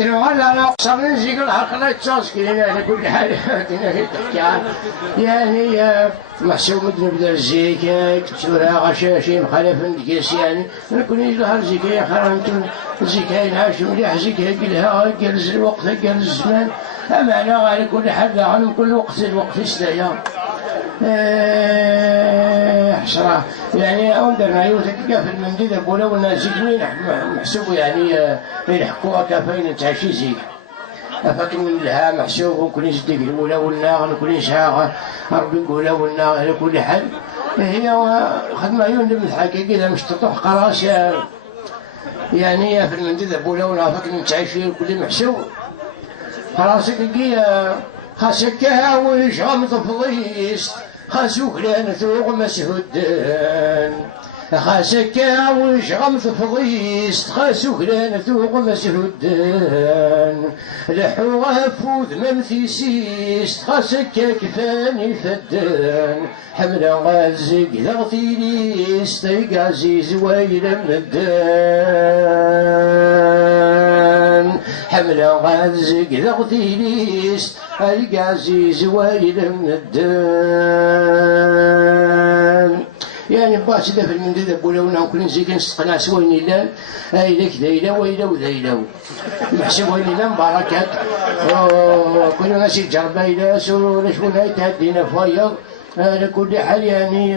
أدري ولا أنا أقصر نزيق العقل يتصاسكين على كل حال يعني محسوب مدن بدر الزيكا كتورا غشاشي مخالف ندقيس يعني نكون يجلها الزيكا خرمتون الزيكا ينعاش مليح زيكا قلها قلز الوقت قلز الزمان أما أنا على كل حال عنهم كل وقت الوقت يستايا حسرة يعني أولدنا يوثق في المنديل أقول ولنا زيكنين محسوب يعني يلحقوها كافين تعشي زيك أفكن لها محسوب وكل زدق الأولى والنار كل ساعة ربي يقول والنار على كل حال هي خدمة يوم مثحكي كذا مش تطوح قراص يعني في المنديل أقول ولا فكن تعشي كل محسوب خلاص كي خاسكها وش غمض فضيست خاسوك لأن ثوق مسهودان خاسكها وش غمض فضيست خاسوك لأن ثوق مسهودان لحو غفوذ ممثيسيست خاسكا كفاني فدان حملا غازق ذغتيليست يقازي زوايل مدان حملا غازق ذغتيليست القازي زوايل مدان يعني باش دا في المنديل بولونا وكل نزيك نستقنا سوين لان ايلك ذيلا ويلا وذيلا نحسب وين لان بركات كل ناس يجرب ايلا سولو شكون يتهدينا فايض على كل حال يعني